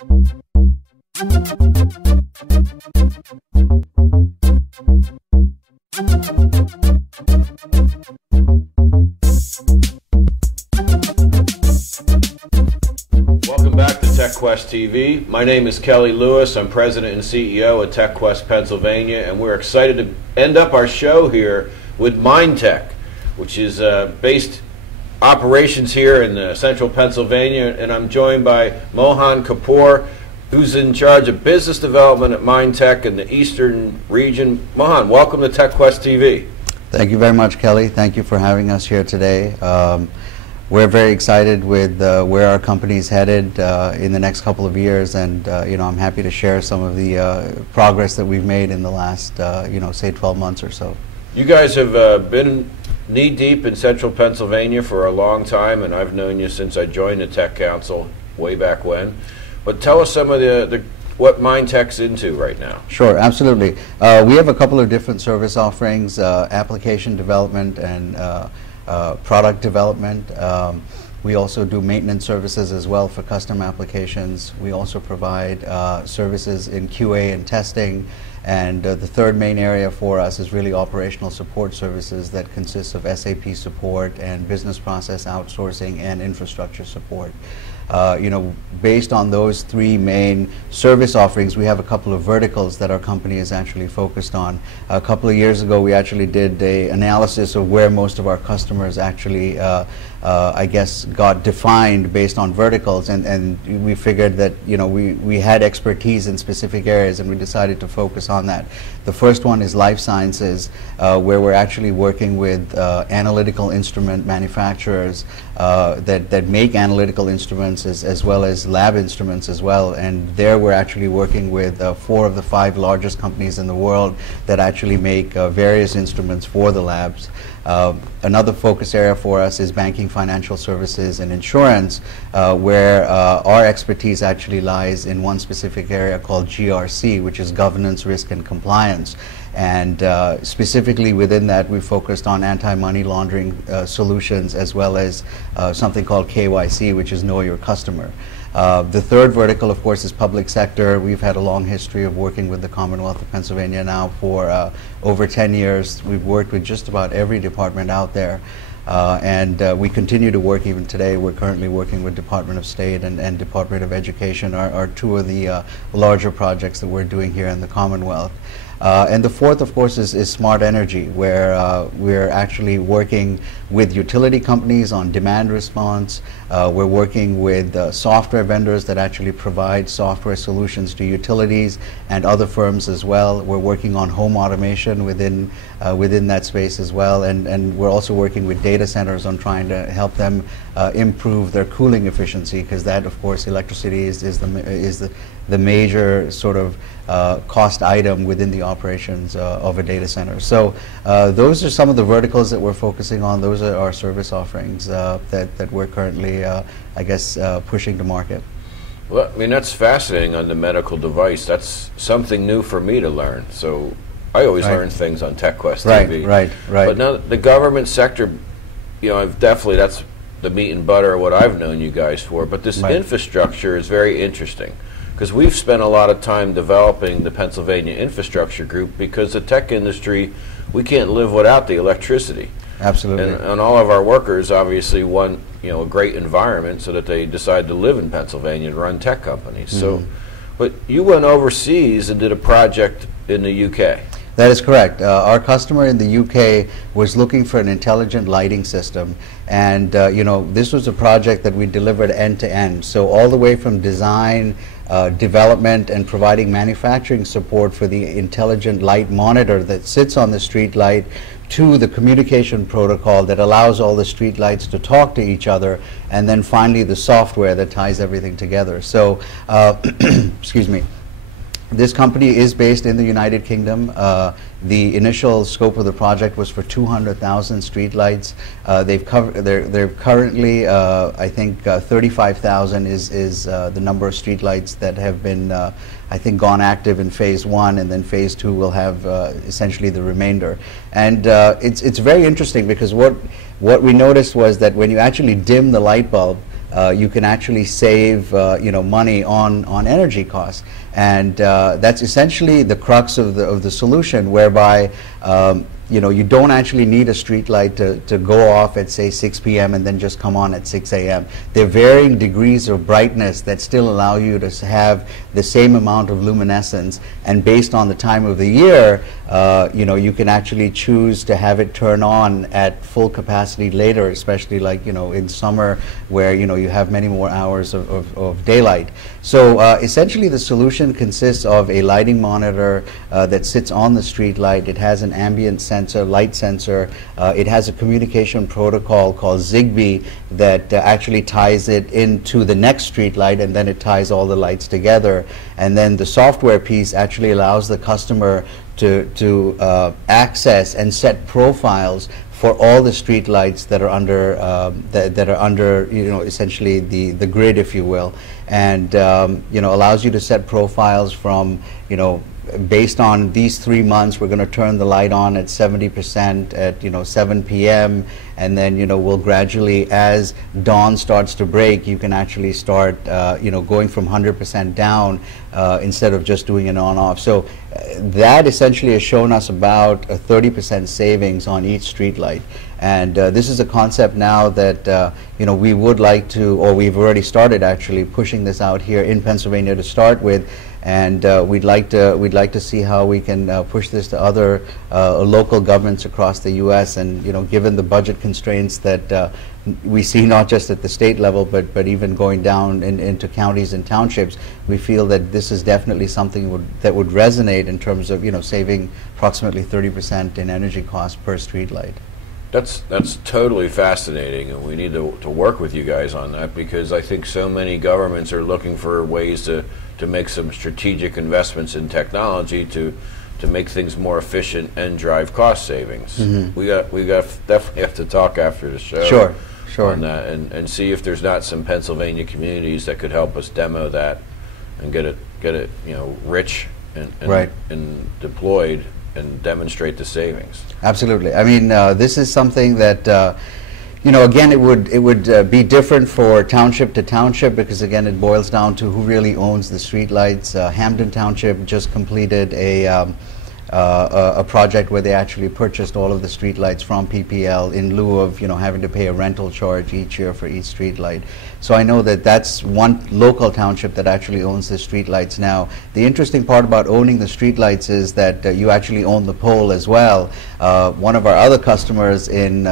Welcome back to TechQuest TV. My name is Kelly Lewis. I'm President and CEO of TechQuest Pennsylvania, and we're excited to end up our show here with MindTech, which is based operations here in central Pennsylvania, and I'm joined by Mohun Kapur, who's in charge of business development at MindTech in the eastern region. Mohun, welcome to TechQuest TV. Thank you very much, Kelly. Thank you for having us here today. We're very excited with where our company is headed in the next couple of years, and I'm happy to share some of the progress that we've made in the last, say 12 months or so. You guys have been knee-deep in central Pennsylvania for a long time, and I've known you since I joined the Tech Council way back when. But tell us some of what MindTech's into right now. Sure, absolutely. We have a couple of different service offerings, application development and product development. We also do maintenance services as well for custom applications. We also provide services in QA and testing. And the third main area for us is really operational support services that consists of SAP support and business process outsourcing and infrastructure support. Based on those three main service offerings, we have a couple of verticals that our company is actually focused on. A couple of years ago, we actually did an analysis of where most of our customers actually, got defined based on verticals, and we figured that we had expertise in specific areas, and we decided to focus on that. The first one is life sciences, where we're actually working with analytical instrument manufacturers that make analytical instruments as well as lab instruments as well, and there we're actually working with 4 of the 5 largest companies in the world that actually make various instruments for the labs. Another focus area for us is banking, financial services, and insurance, where our expertise actually lies in one specific area called GRC, which is governance, risk, and compliance. And specifically within that, we focused on anti-money laundering solutions, as well as something called KYC, which is Know Your Customer. The third vertical, of course, is public sector. We've had a long history of working with the Commonwealth of Pennsylvania now for over 10 years. We've worked with just about every department out there. And we continue to work even today. We're currently working with Department of State and Department of Education, are 2 of the larger projects that we're doing here in the Commonwealth. And the fourth, of course, is smart energy, where we're actually working with utility companies on demand response. We're working with software vendors that actually provide software solutions to utilities and other firms as well. We're working on home automation within that space as well, and we're also working with data centers on trying to help them improve their cooling efficiency, because that, of course, electricity is the major sort of cost item within the operations of a data center. So those are some of the verticals that we're focusing on. Those are our service offerings that we're currently, pushing to market. Well, I mean, that's fascinating on the medical device. That's something new for me to learn. So I always learn things on TechQuest TV. Right. But now the government sector, definitely that's the meat and butter of what I've known you guys for. But this infrastructure is very interesting, because we've spent a lot of time developing the Pennsylvania Infrastructure Group, because the tech industry, we can't live without the electricity. Absolutely. And all of our workers obviously want a great environment so that they decide to live in Pennsylvania and run tech companies. So, but you went overseas and did a project in the UK. That is correct. Our customer in the UK was looking for an intelligent lighting system, and this was a project that we delivered end to end. So all the way from design, development, and providing manufacturing support for the intelligent light monitor that sits on the street light, to the communication protocol that allows all the street lights to talk to each other, and then finally the software that ties everything together. So, excuse me. This company is based in the United Kingdom. The initial scope of the project was for 200,000 streetlights. They're currently, I think, 35,000 is the number of streetlights that have been, I think, gone active in phase 1, and then phase 2 will have essentially the remainder. And it's very interesting, because what we noticed was that when you actually dim the light bulb, you can actually save money on energy costs. And that's essentially the crux of the solution, whereby you don't actually need a street light to go off at, say, 6 p.m. and then just come on at 6 a.m. There are varying degrees of brightness that still allow you to have the same amount of luminescence, and based on the time of the year, you can actually choose to have it turn on at full capacity later, especially like in summer, where you have many more hours of daylight. So essentially the solution consists of a lighting monitor that sits on the street light. It has an ambient sensor, light sensor. It has a communication protocol called Zigbee that actually ties it into the next street light, and then it ties all the lights together. And then the software piece actually allows the customer to access and set profiles for all the street lights that are under essentially the grid, if you will, and allows you to set profiles from based on these 3 months, we're going to turn the light on at 70% at 7 p.m. and then we'll gradually, as dawn starts to break, you can actually start going from 100% down instead of just doing an on-off. So that essentially has shown us about a 30% savings on each street light. And this is a concept now that we would like to, or we've already started actually pushing this out here in Pennsylvania to start with, and we'd like to see how we can push this to other local governments across the U.S. And given the budget constraints that we see not just at the state level, but even going down into counties and townships, we feel that this is definitely something that would resonate in terms of saving approximately 30% in energy costs per street light. That's totally fascinating, and we need to work with you guys on that, because I think so many governments are looking for ways to make some strategic investments in technology to make things more efficient and drive cost savings. Mm-hmm. we definitely have to talk after the show. Sure. On that, and see if there's not some Pennsylvania communities that could help us demo that and get it rich and right. and deployed and demonstrate the savings. Absolutely. I mean, this is something that again, it would be different for township to township, because again, it boils down to who really owns the streetlights. Hampden Township just completed a project where they actually purchased all of the streetlights from PPL in lieu of having to pay a rental charge each year for each streetlight. So I know that that's one local township that actually owns the streetlights now. The interesting part about owning the streetlights is that you actually own the pole as well. One of our other customers in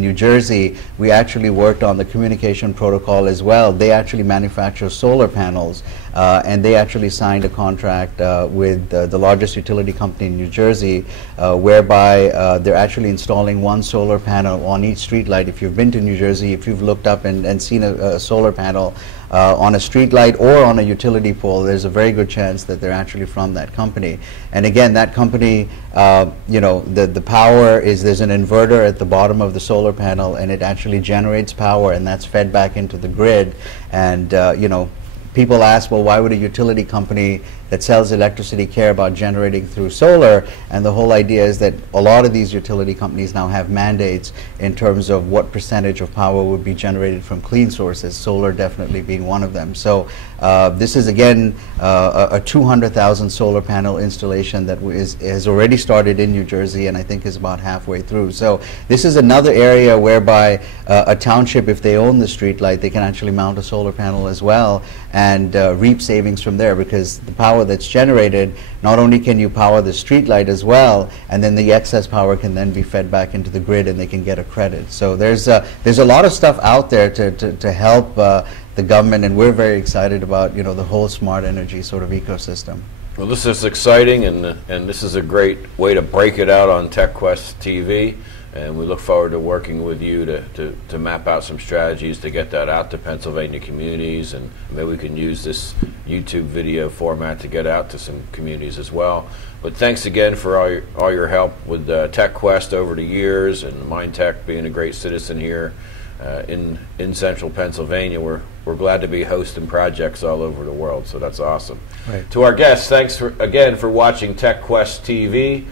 New Jersey, we actually worked on the communication protocol as well. They actually manufacture solar panels, and they actually signed a contract with the largest utility company in New Jersey, whereby they're actually installing one solar panel on each streetlight. If you've been to New Jersey, if you've looked up and seen a solar panel on a street light or on a utility pole, there's a very good chance that they're actually from that company. And again, that company, the power is, there's an inverter at the bottom of the solar panel, and it actually generates power, and that's fed back into the grid. And people ask, well, why would a utility company that sells electricity care about generating through solar? And the whole idea is that a lot of these utility companies now have mandates in terms of what percentage of power would be generated from clean sources, solar definitely being one of them. So this is again a 200,000 solar panel installation that has already started in New Jersey, and I think is about halfway through. So this is another area whereby a township, if they own the street light, they can actually mount a solar panel as well and reap savings from there, because the power that's generated, not only can you power the street light as well, and then the excess power can then be fed back into the grid and they can get a credit. So there's a lot of stuff out there to help the government, and we're very excited about the whole smart energy sort of ecosystem. Well, this is exciting, and this is a great way to break it out on TechQuest TV. And we look forward to working with you to map out some strategies to get that out to Pennsylvania communities, and maybe we can use this YouTube video format to get out to some communities as well. But thanks again for all your help with TechQuest over the years, and MindTech being a great citizen here in central Pennsylvania. We're glad to be hosting projects all over the world, so that's awesome. Right. To our guests, thanks again for watching TechQuest TV.